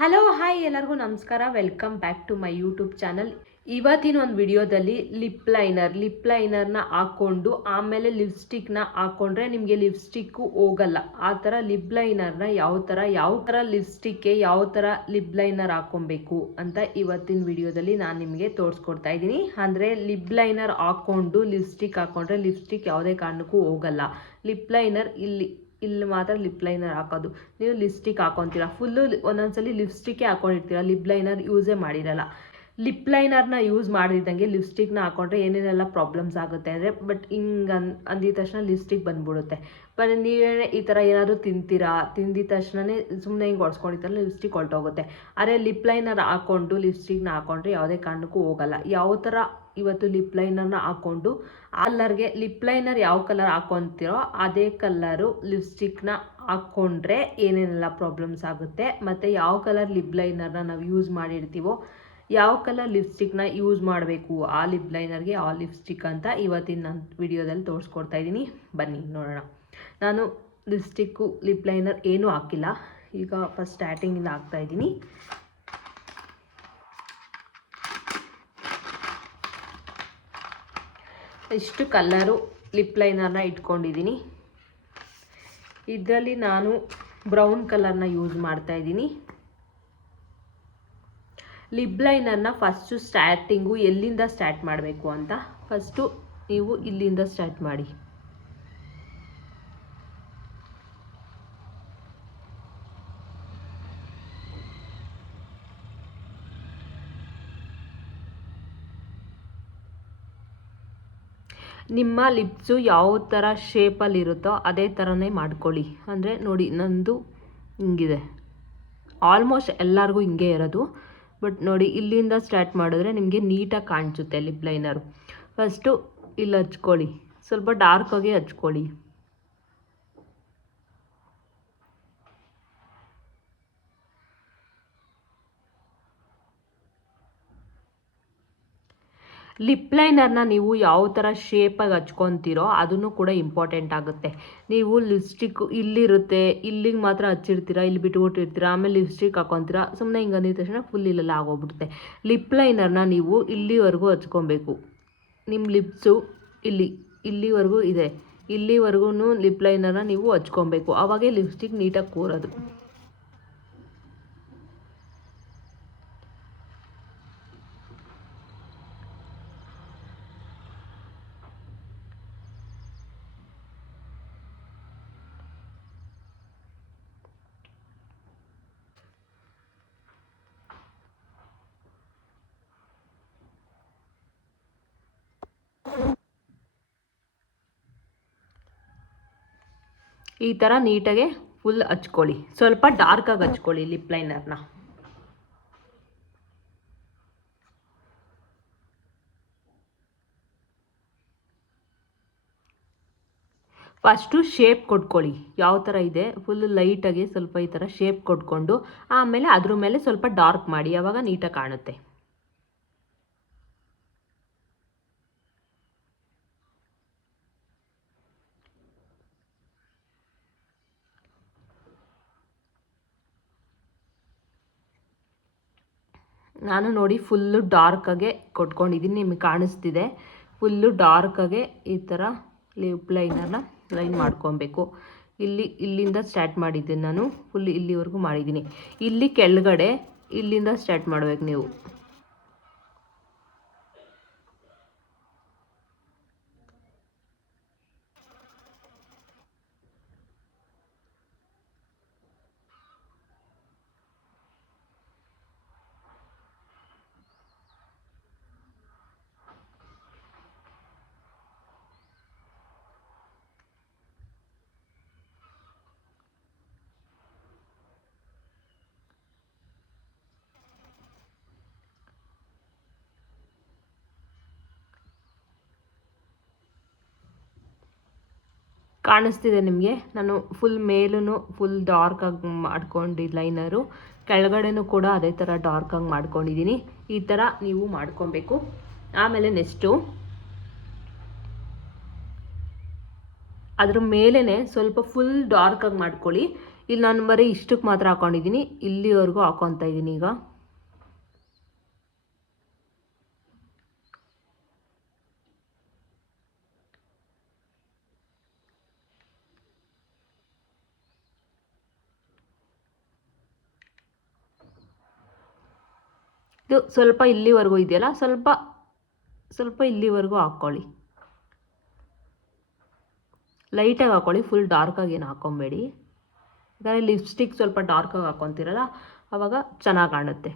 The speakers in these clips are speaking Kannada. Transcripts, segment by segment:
ಹಲೋ ಹಾಯ್ ಎಲ್ಲರಿಗೂ ನಮಸ್ಕಾರ. Welcome back to my YouTube channel. ಇವತ್ತಿನ ಒಂದು ವಿಡಿಯೋದಲ್ಲಿ ಲಿಪ್ ಲೈನರ್ನ ಹಾಕ್ಕೊಂಡು ಆಮೇಲೆ ಲಿಪ್ಸ್ಟಿಕ್ನ ಹಾಕ್ಕೊಂಡ್ರೆ ನಿಮಗೆ ಲಿಪ್ಸ್ಟಿಕ್ಕು ಹೋಗಲ್ಲ. ಆ ಥರ ಲಿಪ್ ಲೈನರ್ನ ಯಾವ ಥರ ಲಿಪ್ಸ್ಟಿಕ್ಗೆ ಯಾವ ಥರ ಲಿಪ್ ಲೈನರ್ ಹಾಕ್ಕೊಬೇಕು ಅಂತ ಇವತ್ತಿನ ವಿಡಿಯೋದಲ್ಲಿ ನಾನು ನಿಮಗೆ ತೋರಿಸ್ಕೊಡ್ತಾ ಇದ್ದೀನಿ. ಅಂದರೆ ಲಿಪ್ ಲೈನರ್ ಹಾಕ್ಕೊಂಡು ಲಿಪ್ಸ್ಟಿಕ್ ಹಾಕ್ಕೊಂಡ್ರೆ ಲಿಪ್ಸ್ಟಿಕ್ ಯಾವುದೇ ಕಾರಣಕ್ಕೂ ಹೋಗಲ್ಲ. ಲಿಪ್ ಲೈನರ್ ಇಲ್ಲಿ ಮಾತ್ರ ಲಿಪ್ ಲೈನರ್ ಹಾಕೋದು. ನೀವು ಲಿಪ್ಸ್ಟಿಕ್ ಹಾಕೊತೀರಾ, ಫುಲ್ಲು ಒಂದೊಂದ್ಸಲಿ ಲಿಪ್ಸ್ಟಿಕ್ಕೇ ಹಾಕೊಂಡಿರ್ತೀರ, ಲಿಪ್ ಲೈನರ್ ಯೂಸೇ ಮಾಡಿರಲ್ಲ. ಲಿಪ್ ಲೈನರ್ನ ಯೂಸ್ ಮಾಡಿದಂಗೆ ಲಿಪ್ಸ್ಟಿಕ್ನ ಹಾಕೊಂಡ್ರೆ ಏನೇನೆಲ್ಲ ಪ್ರಾಬ್ಲಮ್ಸ್ ಆಗುತ್ತೆ ಅಂದರೆ, ಬಟ್ ಹಿಂಗೆ ಅಂದಿದ ತಕ್ಷಣ ಲಿಪ್ಸ್ಟಿಕ್ ಬಂದ್ಬಿಡುತ್ತೆ. ಬಟ್ ನೀವೇ ಈ ಥರ ಏನಾದರೂ ತಿಂದಿದ ತಕ್ಷಣವೇ ಸುಮ್ಮನೆ ಹಿಂಗೆ ಹೊಡ್ಸ್ಕೊಂಡಿರ್ತಾರಲ್ಲ ಲಿಪ್ಸ್ಟಿಕ್ ಹೊರಟೋಗುತ್ತೆ. ಆದರೆ ಲಿಪ್ ಲೈನರ್ ಹಾಕ್ಕೊಂಡು ಲಿಪ್ಸ್ಟಿಕ್ನ ಹಾಕೊಂಡ್ರೆ ಯಾವುದೇ ಕಾರಣಕ್ಕೂ ಹೋಗಲ್ಲ. ಯಾವ ಥರ ಇವತ್ತು ಲಿಪ್ ಲೈನರ್ನ ಹಾಕ್ಕೊಂಡು ಕಲರ್ಗೆ ಲಿಪ್ ಲೈನರ್ ಯಾವ ಕಲರ್ ಹಾಕ್ಕೊತೀರೋ ಅದೇ ಕಲರು ಲಿಪ್ಸ್ಟಿಕ್ನ ಹಾಕ್ಕೊಂಡ್ರೆ ಏನೇನೆಲ್ಲ ಪ್ರಾಬ್ಲಮ್ಸ್ ಆಗುತ್ತೆ, ಮತ್ತು ಯಾವ ಕಲರ್ ಲಿಪ್ ಲೈನರ್ನ ನಾವು ಯೂಸ್ ಮಾಡಿರ್ತೀವೋ ಯಾವ ಕಲರ್ ಲಿಪ್ಸ್ಟಿಕ್ನ ಯೂಸ್ ಮಾಡಬೇಕು ಆ ಲಿಪ್ ಲೈನರ್ಗೆ ಆ ಲಿಪ್ಸ್ಟಿಕ್ ಅಂತ ಇವತ್ತಿನ ನಾನು ವಿಡಿಯೋದಲ್ಲಿ ತೋರಿಸ್ಕೊಡ್ತಾ ಇದ್ದೀನಿ. ಬನ್ನಿ ನೋಡೋಣ. ನಾನು ಲಿಪ್ಸ್ಟಿಕ್ಕು ಲಿಪ್ ಲೈನರ್ ಏನೂ ಹಾಕಿಲ್ಲ. ಈಗ ಫಸ್ಟ್ ಸ್ಟಾರ್ಟಿಂಗಿಂದ ಹಾಕ್ತಾ ಇದ್ದೀನಿ. ಇಷ್ಟು ಕಲರು ಲಿಪ್ ಲೈನರ್ನ ಇಟ್ಕೊಂಡಿದ್ದೀನಿ. ಇದರಲ್ಲಿ ನಾನು ಬ್ರೌನ್ ಕಲರ್ನ ಯೂಸ್ ಮಾಡ್ತಾ ಇದ್ದೀನಿ. ಲಿಪ್ ಲೈನರ್ನ ಫಸ್ಟು ಸ್ಟಾರ್ಟಿಂಗು ಎಲ್ಲಿಂದ ಸ್ಟಾರ್ಟ್ ಮಾಡಬೇಕು ಅಂತ ಫಸ್ಟು ನೀವು ಇಲ್ಲಿಂದ ಸ್ಟಾರ್ಟ್ ಮಾಡಿ. ನಿಮ್ಮ ಲಿಪ್ಸು ಯಾವ ಥರ ಶೇಪಲ್ಲಿರುತ್ತೋ ಅದೇ ಥರನೇ ಮಾಡ್ಕೊಳ್ಳಿ. ಅಂದರೆ ನೋಡಿ, ನಂದು ಹಿಂಗಿದೆ, ಆಲ್ಮೋಸ್ಟ್ ಎಲ್ಲರಿಗೂ ಹಿಂಗೆ ಇರೋದು. ಬಟ್ ನೋಡಿ, ಇಲ್ಲಿಂದ ಸ್ಟಾರ್ಟ್ ಮಾಡಿದ್ರೆ ನಿಮಗೆ ನೀಟಾಗಿ ಕಾಣಿಸುತ್ತೆ ಲಿಪ್ ಲೈನರು. ಫಸ್ಟು ಇಲ್ಲಿ ಹಚ್ಕೊಳ್ಳಿ, ಸ್ವಲ್ಪ ಡಾರ್ಕಾಗಿ ಹಚ್ಕೊಳ್ಳಿ. ಲಿಪ್ ಲೈನರ್ನ ನೀವು ಯಾವ ಥರ ಶೇಪಾಗಿ ಹಚ್ಕೊತೀರೋ ಅದನ್ನು ಕೂಡ ಇಂಪಾರ್ಟೆಂಟ್ ಆಗುತ್ತೆ. ನೀವು ಲಿಪ್ಸ್ಟಿಕ್ ಇಲ್ಲಿರುತ್ತೆ, ಇಲ್ಲಿಗೆ ಮಾತ್ರ ಹಚ್ಚಿರ್ತೀರ, ಇಲ್ಲಿ ಬಿಟ್ಬಿಟ್ಟಿರ್ತೀರ, ಆಮೇಲೆ ಲಿಪ್ಸ್ಟಿಕ್ ಹಾಕೊತೀರ, ಸುಮ್ಮನೆ ಹಿಂಗೆ ಅಂದಿದ ತಕ್ಷಣ ಫುಲ್ ಇಲ್ಲೆಲ್ಲ ಆಗೋಗ್ಬಿಡುತ್ತೆ. ಲಿಪ್ ಲೈನರ್ನ ನೀವು ಇಲ್ಲಿವರೆಗೂ ಹಚ್ಕೊಬೇಕು. ನಿಮ್ಮ ಲಿಪ್ಸು ಇಲ್ಲಿವರೆಗೂ ಇದೆ, ಇಲ್ಲಿವರೆಗೂ ಲಿಪ್ ಲೈನರ್ನ ನೀವು ಹಚ್ಕೊಬೇಕು. ಆವಾಗೇ ಲಿಪ್ಸ್ಟಿಕ್ ನೀಟಾಗಿ ಕೂರೋದು. ಈ ಥರ ನೀಟಾಗೆ ಫುಲ್ ಹಚ್ಕೊಳ್ಳಿ. ಸ್ವಲ್ಪ ಡಾರ್ಕಾಗಿ ಹಚ್ಕೊಳ್ಳಿ ಲಿಪ್ ಲೈನರ್ನ. ಫಸ್ಟು ಶೇಪ್ ಕೊಟ್ಕೊಳ್ಳಿ. ಯಾವ ಥರ ಇದೆ ಫುಲ್ ಲೈಟಾಗಿ ಸ್ವಲ್ಪ ಈ ಥರ ಶೇಪ್ ಕೊಟ್ಕೊಂಡು ಆಮೇಲೆ ಅದ್ರ ಮೇಲೆ ಸ್ವಲ್ಪ ಡಾರ್ಕ್ ಮಾಡಿ, ಆವಾಗ ನೀಟಾಗಿ ಕಾಣುತ್ತೆ. ನಾನು ನೋಡಿ ಫುಲ್ಲು ಡಾರ್ಕಾಗೆ ಕೊಟ್ಕೊಂಡಿದ್ದೀನಿ, ನಿಮಗೆ ಕಾಣಿಸ್ತಿದೆ. ಫುಲ್ಲು ಡಾರ್ಕಾಗೆ ಈ ಥರ ಲಿಪ್ ಲೈನರ್ನ ಲೈನ್ ಮಾಡ್ಕೊಬೇಕು. ಇಲ್ಲಿಂದ ಸ್ಟಾರ್ಟ್ ಮಾಡಿದ್ದೀನಿ ನಾನು, ಫುಲ್ ಇಲ್ಲಿವರೆಗೂ ಮಾಡಿದ್ದೀನಿ. ಇಲ್ಲಿ ಕೆಳಗಡೆ ಇಲ್ಲಿಂದ ಸ್ಟಾರ್ಟ್ ಮಾಡಬೇಕು ನೀವು. ಕಾಣಿಸ್ತಿದೆ ನಿಮಗೆ. ನಾನು ಫುಲ್ ಮೇಲೂ ಫುಲ್ ಡಾರ್ಕಾಗಿ ಮಾಡ್ಕೊಂಡಿದ್ದು ಲೈನರು, ಕೆಳಗಡೆನೂ ಕೂಡ ಅದೇ ಥರ ಡಾರ್ಕಾಗಿ ಮಾಡ್ಕೊಂಡಿದ್ದೀನಿ. ಈ ಥರ ನೀವು ಮಾಡ್ಕೊಬೇಕು. ಆಮೇಲೆ ನೆಕ್ಸ್ಟು ಅದ್ರ ಮೇಲೇ ಸ್ವಲ್ಪ ಫುಲ್ ಡಾರ್ಕಾಗಿ ಮಾಡ್ಕೊಳ್ಳಿ. ಇಲ್ಲಿ ನಾನು ಬರೀ ಇಷ್ಟಕ್ಕೆ ಮಾತ್ರ ಹಾಕೊಂಡಿದ್ದೀನಿ, ಇಲ್ಲಿವರೆಗೂ ಹಾಕೊತಾ ಇದ್ದೀನಿ ಈಗ. ಇದು ಸ್ವಲ್ಪ ಇಲ್ಲಿವರೆಗೂ ಇದೆಯಲ್ಲ, ಸ್ವಲ್ಪ ಇಲ್ಲಿವರೆಗೂ ಹಾಕ್ಕೊಳ್ಳಿ. ಲೈಟಾಗಿ ಹಾಕ್ಕೊಳ್ಳಿ, ಫುಲ್ ಡಾರ್ಕಾಗಿ ಏನು ಹಾಕ್ಕೊಬೇಡಿ. ಯಾಕಂದರೆ ಲಿಪ್ಸ್ಟಿಕ್ ಸ್ವಲ್ಪ ಡಾರ್ಕಾಗಿ ಹಾಕ್ಕೊತೀರಲ್ಲ, ಆವಾಗ ಚೆನ್ನಾಗಿ ಕಾಣುತ್ತೆ.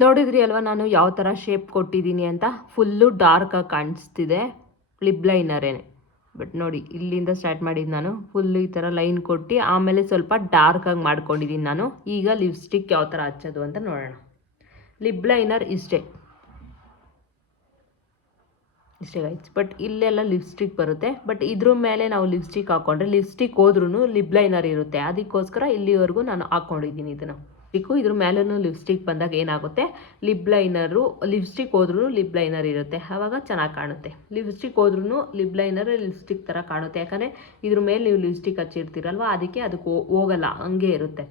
ನೋಡಿದ್ರಿ ಅಲ್ವಾ ನಾನು ಯಾವ ಥರ ಶೇಪ್ ಕೊಟ್ಟಿದ್ದೀನಿ ಅಂತ. ಫುಲ್ಲು ಡಾರ್ಕಾಗಿ ಕಾಣಿಸ್ತಿದೆ, ಲಿಪ್ ಲೈನರೇನೆ. ಬಟ್ ನೋಡಿ, ಇಲ್ಲಿಂದ ಸ್ಟಾರ್ಟ್ ಮಾಡಿದ್ದು ನಾನು ಫುಲ್ಲು ಈ ಥರ ಲೈನ್ ಕೊಟ್ಟು ಆಮೇಲೆ ಸ್ವಲ್ಪ ಡಾರ್ಕಾಗಿ ಮಾಡ್ಕೊಂಡಿದ್ದೀನಿ ನಾನು. ಈಗ ಲಿಪ್ಸ್ಟಿಕ್ ಯಾವ ಥರ ಹಚ್ಚೋದು ಅಂತ ನೋಡೋಣ. ಲಿಪ್ ಲೈನರ್ ಇಷ್ಟೇ ಗೈಸ್. ಬಟ್ ಇಲ್ಲೆಲ್ಲ ಲಿಪ್ಸ್ಟಿಕ್ ಬರುತ್ತೆ, ಬಟ್ ಇದ್ರ ಮೇಲೆ ನಾವು ಲಿಪ್ಸ್ಟಿಕ್ ಹಾಕ್ಕೊಂಡ್ರೆ ಲಿಪ್ಸ್ಟಿಕ್ ಹೋದ್ರೂ ಲಿಪ್ ಲೈನರ್ ಇರುತ್ತೆ. ಅದಕ್ಕೋಸ್ಕರ ಇಲ್ಲಿವರೆಗೂ ನಾನು ಹಾಕ್ಕೊಂಡಿದ್ದೀನಿ ಇದನ್ನು. ಇದ್ರ ಮೇಲೂ ಲಿಪ್ಸ್ಟಿಕ್ ಬಂದಾಗ ಏನಾಗುತ್ತೆ, ಲಿಪ್ಸ್ಟಿಕ್ ಹೋದ್ರೂ ಲಿಪ್ ಲೈನರ್ ಇರುತ್ತೆ, ಆವಾಗ ಚೆನ್ನಾಗಿ ಕಾಣುತ್ತೆ. ಲಿಪ್ಸ್ಟಿಕ್ ಹೋದ್ರೂ ಲಿಪ್ ಲೈನರ್ ಲಿಪ್ಸ್ಟಿಕ್ ಥರ ಕಾಣುತ್ತೆ. ಯಾಕಂದರೆ ಇದ್ರ ಮೇಲೆ ನೀವು ಲಿಪ್ಸ್ಟಿಕ್ ಹಚ್ಚಿರ್ತೀರಲ್ವ, ಅದಕ್ಕೆ ಹೋಗಲ್ಲ, ಹಂಗೆ ಇರುತ್ತೆ.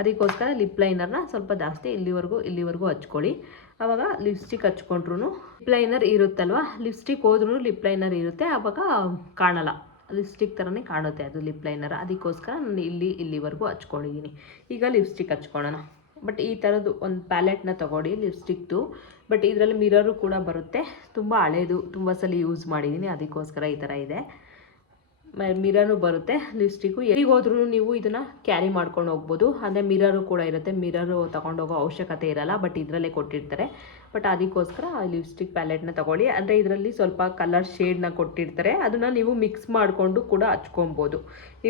ಅದಕ್ಕೋಸ್ಕರ ಲಿಪ್ ಲೈನರ್ನ ಸ್ವಲ್ಪ ಜಾಸ್ತಿ ಇಲ್ಲಿವರೆಗೂ ಹಚ್ಕೊಳ್ಳಿ. ಆವಾಗ ಲಿಪ್ಸ್ಟಿಕ್ ಹಚ್ಕೊಂಡ್ರು ಲಿಪ್ ಲೈನರ್ ಇರುತ್ತಲ್ವ, ಲಿಪ್ಸ್ಟಿಕ್ ಹೋದ್ರೂ ಲಿಪ್ ಲೈನರ್ ಇರುತ್ತೆ, ಆವಾಗ ಕಾಣಲ್ಲ, ಲಿಪ್ಸ್ಟಿಕ್ ಥರನೇ ಕಾಣುತ್ತೆ ಅದು ಲಿಪ್ ಲೈನರ್. ಅದಕ್ಕೋಸ್ಕರ ನಾನು ಇಲ್ಲಿವರೆಗೂ ಹಚ್ಕೊಂಡಿದ್ದೀನಿ. ಈಗ ಲಿಪ್ಸ್ಟಿಕ್ ಹಚ್ಕೊಳ್ಳೋಣ. ಬಟ್ ಈ ಥರದ್ದು ಒಂದು ಪ್ಯಾಲೆಟ್ನ ತೊಗೊಳ್ಳಿ ಲಿಪ್ಸ್ಟಿಕ್ದು. ಬಟ್ ಇದರಲ್ಲಿ ಮಿರರು ಕೂಡ ಬರುತ್ತೆ, ತುಂಬ ಹಳೇದು, ತುಂಬ ಸಲ ಯೂಸ್ ಮಾಡಿದ್ದೀನಿ, ಅದಕ್ಕೋಸ್ಕರ ಈ ಥರ ಇದೆ. ಮಿರರು ಬರುತ್ತೆ ಲಿಪ್ಸ್ಟಿಕ್ಕು. ಎಲ್ಲಿಗೆ ಹೋದ್ರೂ ನೀವು ಇದನ್ನು ಕ್ಯಾರಿ ಮಾಡ್ಕೊಂಡು ಹೋಗ್ಬೋದು. ಅಂದರೆ ಮಿರರು ಕೂಡ ಇರುತ್ತೆ, ಮಿರರು ತೊಗೊಂಡೋಗೋ ಅವಶ್ಯಕತೆ ಇರಲ್ಲ, ಬಟ್ ಇದರಲ್ಲೇ ಕೊಟ್ಟಿರ್ತಾರೆ. ಬಟ್ ಅದಕ್ಕೋಸ್ಕರ ಲಿಪ್ಸ್ಟಿಕ್ ಪ್ಯಾಲೆಟ್ನ ತೊಗೊಳ್ಳಿ. ಅಂದರೆ ಇದರಲ್ಲಿ ಸ್ವಲ್ಪ ಕಲರ್ ಶೇಡ್ನ ಕೊಟ್ಟಿರ್ತಾರೆ, ಅದನ್ನು ನೀವು ಮಿಕ್ಸ್ ಮಾಡಿಕೊಂಡು ಕೂಡ ಹಚ್ಕೊಬೋದು.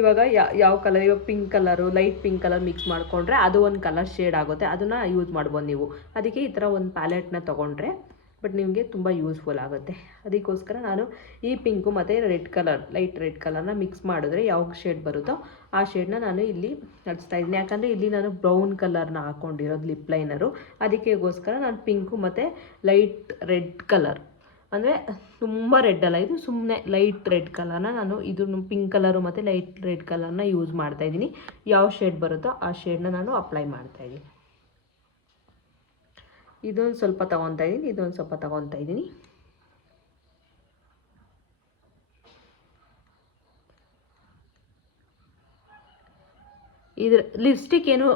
ಇವಾಗ ಯಾವ ಕಲರ್, ಇವಾಗ pink colour, light pink colour mix ಮಾಡಿಕೊಂಡ್ರೆ ಅದು ಒಂದು ಕಲರ್ ಶೇಡ್ ಆಗುತ್ತೆ, ಅದನ್ನು ಯೂಸ್ ಮಾಡ್ಬೋದು ನೀವು. ಅದಕ್ಕೆ ಈ ಥರ ಒಂದು ಪ್ಯಾಲೆಟ್ನ ತೊಗೊಂಡ್ರೆ ಬಟ್ ನಿಮಗೆ ತುಂಬ ಯೂಸ್ಫುಲ್ ಆಗುತ್ತೆ. ಅದಕ್ಕೋಸ್ಕರ ನಾನು ಈ ಪಿಂಕು ಮತ್ತು ರೆಡ್ ಕಲರ್, ಲೈಟ್ ರೆಡ್ ಕಲರ್ನ ಮಿಕ್ಸ್ ಮಾಡಿದ್ರೆ ಯಾವ ಶೇಡ್ ಬರುತ್ತೋ ಆ ಶೇಡ್ನ ನಾನು ಇಲ್ಲಿ ಹಚ್ತಾ ಇದ್ದೀನಿ. ಯಾಕಂದರೆ ಇಲ್ಲಿ ನಾನು ಬ್ರೌನ್ ಕಲರ್ನ ಹಾಕ್ಕೊಂಡಿರೋದು ಲಿಪ್ ಲೈನರು, ಅದಕ್ಕೋಸ್ಕರ ನಾನು ಪಿಂಕು ಮತ್ತು ಲೈಟ್ ರೆಡ್ ಕಲರ್, ಅಂದರೆ ತುಂಬ ರೆಡ್ ಅಲ್ಲ, ಇದು ಸುಮ್ಮನೆ ಲೈಟ್ ರೆಡ್ ಕಲರ್ನ ನಾನು ಇದನ್ನು ಪಿಂಕ್ ಕಲರು ಮತ್ತು ಲೈಟ್ ರೆಡ್ ಕಲರ್ನ ಯೂಸ್ ಮಾಡ್ತಾಯಿದ್ದೀನಿ. ಯಾವ ಶೇಡ್ ಬರುತ್ತೋ ಆ ಶೇಡ್ನ ನಾನು ಅಪ್ಲೈ ಮಾಡ್ತಾಯಿದ್ದೀನಿ. ಇದೊಂದು ಸ್ವಲ್ಪ ತೊಗೊತಾ ಇದ್ದೀನಿ, ಇದೊಂದು ಸ್ವಲ್ಪ ತೊಗೊತಾ ಇದ್ದೀನಿ. ಇದ್ರ ಲಿಪ್ಸ್ಟಿಕ್ ಏನು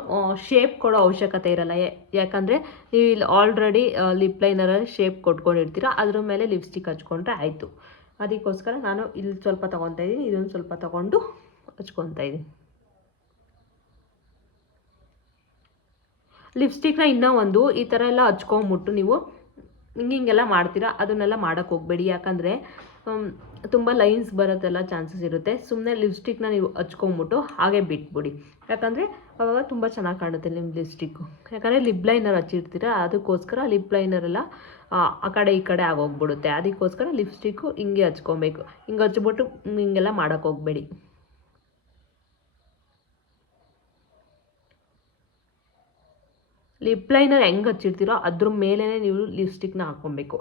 ಶೇಪ್ ಕೊಡೋ ಅವಶ್ಯಕತೆ ಇರಲ್ಲ. ಯಾಕಂದರೆ ನೀವು ಇಲ್ಲಿ ಆಲ್ರೆಡಿ ಲಿಪ್ ಲೈನರಲ್ಲಿ ಶೇಪ್ ಕೊಟ್ಕೊಂಡಿರ್ತೀರ, ಅದ್ರ ಮೇಲೆ ಲಿಪ್ಸ್ಟಿಕ್ ಹಚ್ಕೊಂಡ್ರೆ ಆಯಿತು. ಅದಕ್ಕೋಸ್ಕರ ನಾನು ಇಲ್ಲಿ ಸ್ವಲ್ಪ ತೊಗೊತಾ ಇದ್ದೀನಿ, ಇದೊಂದು ಸ್ವಲ್ಪ ತೊಗೊಂಡು ಹಚ್ಕೊತಾ ಇದ್ದೀನಿ. ಲಿಪ್ಸ್ಟಿಕ್ನ ಇನ್ನೂ ಒಂದು ಈ ಥರ ಎಲ್ಲ ಹಚ್ಕೊಂಬಿಟ್ಟು ನೀವು ಹಿಂಗೆಲ್ಲ ಮಾಡ್ತೀರಾ, ಅದನ್ನೆಲ್ಲ ಮಾಡೋಕ್ಕೆ ಹೋಗಬೇಡಿ. ಯಾಕಂದರೆ ತುಂಬ ಲೈನ್ಸ್ ಬರೋದೆಲ್ಲ ಚಾನ್ಸಸ್ ಇರುತ್ತೆ. ಸುಮ್ಮನೆ ಲಿಪ್ಸ್ಟಿಕ್ನ ನೀವು ಹಚ್ಕೊಂಬಿಟ್ಟು ಹಾಗೆ ಬಿಟ್ಬಿಡಿ. ಯಾಕಂದರೆ ಆವಾಗ ತುಂಬ ಚೆನ್ನಾಗಿ ಕಾಣುತ್ತೆ ನಿಮ್ಮ ಲಿಪ್ಸ್ಟಿಕ್ಕು. ಯಾಕಂದರೆ ಲಿಪ್ ಲೈನರ್ ಹಚ್ಚಿರ್ತೀರ, ಅದಕ್ಕೋಸ್ಕರ ಲಿಪ್ ಲೈನರೆಲ್ಲ ಆ ಕಡೆ ಈ ಕಡೆ ಆಗೋಗ್ಬಿಡುತ್ತೆ. ಅದಕ್ಕೋಸ್ಕರ ಲಿಪ್ಸ್ಟಿಕ್ಕು ಹಿಂಗೆ ಹಚ್ಕೊಬೇಕು. ಹಿಂಗೆ ಹಚ್ಬಿಟ್ಟು ಹಿಂಗೆಲ್ಲ ಮಾಡೋಕ್ಕೆ ಹೋಗಬೇಡಿ. ಲಿಪ್ ಲೈನರ್ ಹೆಂಗೆ ಹಚ್ಚಿರ್ತೀರೋ ಅದ್ರ ಮೇಲೇ ನೀವು ಲಿಪ್ಸ್ಟಿಕ್ನ ಹಾಕ್ಕೊಬೇಕು.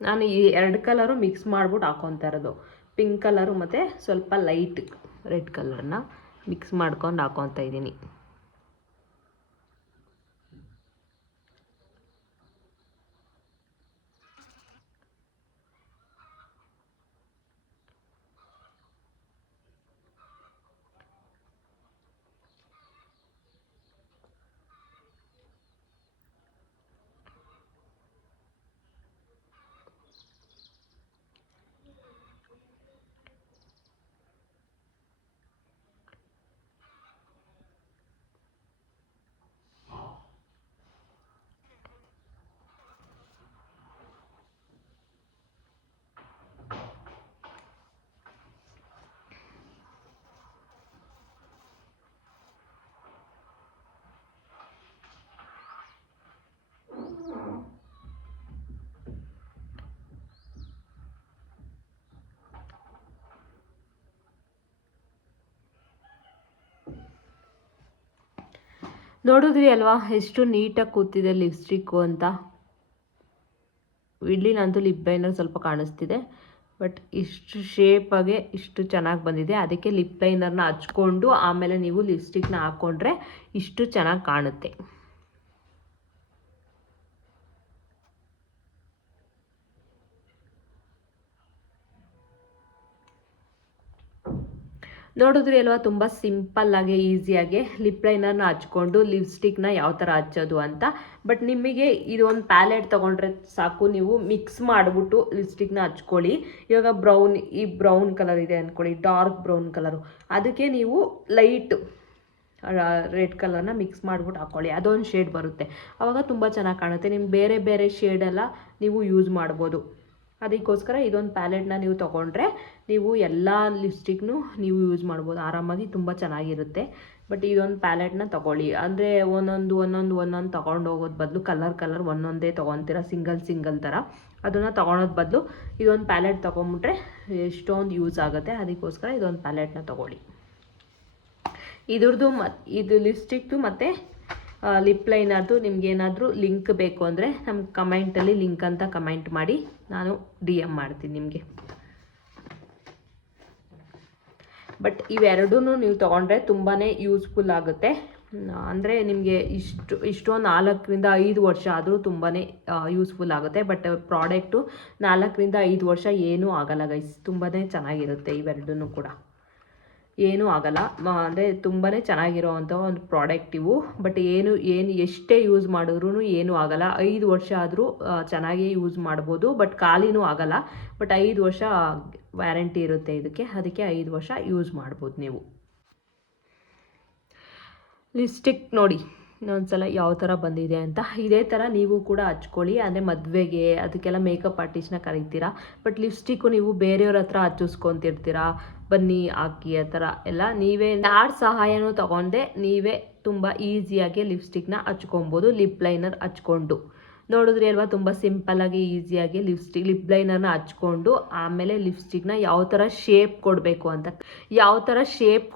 ನಾನು ಈ ಎರಡು ಕಲರು ಮಿಕ್ಸ್ ಮಾಡ್ಬಿಟ್ಟು ಹಾಕ್ಕೊತಾ ಇರೋದು, ಪಿಂಕ್ ಕಲರು ಮತ್ತು ಸ್ವಲ್ಪ ಲೈಟ್ ರೆಡ್ ಕಲರ್ನ ಮಿಕ್ಸ್ ಮಾಡ್ಕೊಂಡು ಹಾಕ್ಕೊತಾ ಇದ್ದೀನಿ. ನೋಡಿದ್ರಿ ಅಲ್ವಾ ಎಷ್ಟು ನೀಟಾಗಿ ಕೂತಿದೆ ಲಿಪ್ಸ್ಟಿಕ್ಕು ಅಂತ. ಇಡ್ಲಿನಂತೂ ಲಿಪ್ ಲೈನರ್ ಸ್ವಲ್ಪ ಕಾಣಿಸ್ತಿದೆ, ಬಟ್ ಇಷ್ಟು ಶೇಪಾಗೆ ಇಷ್ಟು ಚೆನ್ನಾಗಿ ಬಂದಿದೆ. ಅದಕ್ಕೆ ಲಿಪ್ ಲೈನರ್ನ ಹಚ್ಕೊಂಡು ಆಮೇಲೆ ನೀವು ಲಿಪ್ಸ್ಟಿಕ್ನ ಹಾಕ್ಕೊಂಡ್ರೆ ಇಷ್ಟು ಚೆನ್ನಾಗಿ ಕಾಣುತ್ತೆ. ನೋಡಿದ್ರಿ ಅಲ್ವಾ ತುಂಬ ಸಿಂಪಲ್ಲಾಗಿ ಈಸಿಯಾಗಿ ಲಿಪ್ ಲೈನರ್ನ ಹಚ್ಕೊಂಡು ಲಿಪ್ಸ್ಟಿಕ್ನ ಯಾವ ಥರ ಹಚ್ಚೋದು ಅಂತ. ಬಟ್ ನಿಮಗೆ ಇದೊಂದು ಪ್ಯಾಲೆಟ್ ತೊಗೊಂಡ್ರೆ ಸಾಕು, ನೀವು ಮಿಕ್ಸ್ ಮಾಡಿಬಿಟ್ಟು ಲಿಪ್ಸ್ಟಿಕ್ನ ಹಚ್ಕೊಳ್ಳಿ. ಇವಾಗ ಈ ಬ್ರೌನ್ ಕಲರ್ ಇದೆ ಅಂದ್ಕೊಳ್ಳಿ, ಡಾರ್ಕ್ ಬ್ರೌನ್ ಕಲರು, ಅದಕ್ಕೆ ನೀವು ಲೈಟ್ ರೆಡ್ ಕಲರ್ನ ಮಿಕ್ಸ್ ಮಾಡಿಬಿಟ್ಟು ಹಾಕ್ಕೊಳ್ಳಿ. ಅದೊಂದು ಶೇಡ್ ಬರುತ್ತೆ, ಆವಾಗ ತುಂಬ ಚೆನ್ನಾಗಿ ಕಾಣುತ್ತೆ. ನಿಮ್ಗೆ ಬೇರೆ ಬೇರೆ ಶೇಡೆಲ್ಲ ನೀವು ಯೂಸ್ ಮಾಡ್ಬೋದು. ಅದಕ್ಕೋಸ್ಕರ ಇದೊಂದು ಪ್ಯಾಲೆಟ್ನ ನೀವು ತೊಗೊಂಡ್ರೆ ನೀವು ಎಲ್ಲ ಲಿಪ್ಸ್ಟಿಕ್ನು ನೀವು ಯೂಸ್ ಮಾಡ್ಬೋದು ಆರಾಮಾಗಿ, ತುಂಬ ಚೆನ್ನಾಗಿರುತ್ತೆ. ಬಟ್ ಇದೊಂದು ಪ್ಯಾಲೆಟ್ನ ತೊಗೊಳ್ಳಿ. ಅಂದರೆ ಒಂದೊಂದು ತೊಗೊಂಡು ಹೋಗೋದು ಬದಲು ಕಲರ್ ಒಂದೊಂದೇ ತೊಗೊತೀರ, ಸಿಂಗಲ್ ಥರ. ಅದನ್ನು ತೊಗೊಳೋದು ಬದಲು ಇದೊಂದು ಪ್ಯಾಲೆಟ್ ತೊಗೊಂಬಿಟ್ರೆ ಎಷ್ಟೊಂದು ಯೂಸ್ ಆಗುತ್ತೆ. ಅದಕ್ಕೋಸ್ಕರ ಇದೊಂದು ಪ್ಯಾಲೆಟ್ನ ತೊಗೊಳ್ಳಿ. ಇದು ಲಿಪ್ಸ್ಟಿಕ್ದು ಮತ್ತು ಲಿಪ್ ಲೈನರ್ದು ನಿಮ್ಗೇನಾದರೂ ಲಿಂಕ್ ಬೇಕು ಅಂದರೆ ನಮ್ಮ ಕಮೆಂಟಲ್ಲಿ ಲಿಂಕ್ ಅಂತ ಕಮೆಂಟ್ ಮಾಡಿ, ನಾನು DM ಮಾಡ್ತೀನಿ ನಿಮಗೆ. ಬಟ್ ಇವೆರಡೂ ನೀವು ತೊಗೊಂಡ್ರೆ ತುಂಬಾ ಯೂಸ್ಫುಲ್ ಆಗುತ್ತೆ. ಅಂದರೆ ನಿಮಗೆ ಇಷ್ಟೊಂದು 4 ರಿಂದ 5 ವರ್ಷ ಆದರೂ ತುಂಬಾ ಯೂಸ್ಫುಲ್ ಆಗುತ್ತೆ. ಬಟ್ ಪ್ರಾಡಕ್ಟು 4 ರಿಂದ 5 ವರ್ಷ ಏನೂ ಆಗಲ್ಲ ಗೈಸ್, ತುಂಬಾ ಚೆನ್ನಾಗಿರುತ್ತೆ. ಇವೆರಡೂ ಕೂಡ ಏನೂ ಆಗಲ್ಲ, ಅಂದರೆ ತುಂಬಾ ಚೆನ್ನಾಗಿರೋವಂಥ ಒಂದು ಪ್ರಾಡಕ್ಟ್ ಇವು. ಬಟ್ ಏನು ಎಷ್ಟೇ ಯೂಸ್ ಮಾಡಿದ್ರೂ ಏನೂ ಆಗಲ್ಲ. 5 ವರ್ಷ ಆದರೂ ಚೆನ್ನಾಗೇ ಯೂಸ್ ಮಾಡ್ಬೋದು, ಬಟ್ ಖಾಲಿನೂ ಆಗಲ್ಲ. ಬಟ್ 5 ವರ್ಷ ವ್ಯಾರಂಟಿ ಇರುತ್ತೆ ಇದಕ್ಕೆ, ಅದಕ್ಕೆ 5 ವರ್ಷ ಯೂಸ್ ಮಾಡ್ಬೋದು ನೀವು. ಲಿಪ್ಸ್ಟಿಕ್ ನೋಡಿ ಇನ್ನೊಂದ್ಸಲ ಯಾವ ಥರ ಬಂದಿದೆ ಅಂತ. ಇದೇ ಥರ ನೀವು ಕೂಡ ಹಚ್ಕೊಳ್ಳಿ. ಅಂದರೆ ಮದುವೆಗೆ ಅದಕ್ಕೆಲ್ಲ ಮೇಕಪ್ ಆರ್ಟಿಸ್ಟ್ನ ಕರೀತೀರಾ, ಬಟ್ ಲಿಪ್ಸ್ಟಿಕ್ಕು ನೀವು ಬೇರೆಯವ್ರ ಹತ್ರ ಹಚ್ಚಿಸ್ಕೊತಿರ್ತೀರಾ, ಬನ್ನಿ ಹಾಕಿ ಆ ಥರ ಎಲ್ಲ. ನೀವೇ ಯಾರ ಸಹಾಯನೂ ತಗೊಂಡೆ ನೀವೇ ತುಂಬ ಈಸಿಯಾಗಿ ಲಿಪ್ಸ್ಟಿಕ್ನ ಹಚ್ಕೊಬೋದು, ಲಿಪ್ ಲೈನರ್ ಹಚ್ಕೊಂಡು. ನೋಡಿದ್ರಿ ಅಲ್ವಾ, ತುಂಬ ಸಿಂಪಲ್ಲಾಗಿ ಈಸಿಯಾಗಿ ಲಿಪ್ ಲೈನರ್ನ ಹಚ್ಕೊಂಡು ಆಮೇಲೆ ಲಿಪ್ಸ್ಟಿಕ್ನ ಯಾವ ಥರ ಶೇಪ್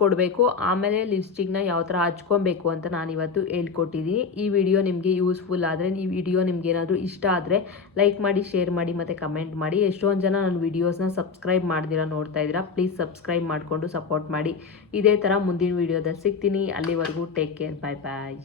ಕೊಡಬೇಕು ಆಮೇಲೆ ಲಿಪ್ಸ್ಟಿಕ್ನ ಯಾವ ಥರ ಹಚ್ಕೊಬೇಕು ಅಂತ ನಾನಿವತ್ತು ಹೇಳ್ಕೊಟ್ಟಿದ್ದೀನಿ. ಈ ವಿಡಿಯೋ ನಿಮಗೆ ಯೂಸ್ಫುಲ್ ಆದರೆ, ಈ ವಿಡಿಯೋ ನಿಮ್ಗೆ ಏನಾದರೂ ಇಷ್ಟ ಆದರೆ ಲೈಕ್ ಮಾಡಿ, ಶೇರ್ ಮಾಡಿ ಮತ್ತು ಕಮೆಂಟ್ ಮಾಡಿ. ಎಷ್ಟೊಂದು ಜನ ನನ್ನ ವಿಡಿಯೋಸ್ನ ಸಬ್ಸ್ಕ್ರೈಬ್ ಮಾಡ್ದಿರಾ ನೋಡ್ತಾ ಇದ್ದೀರಾ, ಪ್ಲೀಸ್ ಸಬ್ಸ್ಕ್ರೈಬ್ ಮಾಡಿಕೊಂಡು ಸಪೋರ್ಟ್ ಮಾಡಿ. ಇದೇ ಥರ ಮುಂದಿನ ವಿಡಿಯೋದಲ್ಲಿ ಸಿಗ್ತೀನಿ. ಅಲ್ಲಿವರೆಗೂ ಟೇಕ್ ಕೇರ್, ಬಾಯ್ ಬಾಯ್.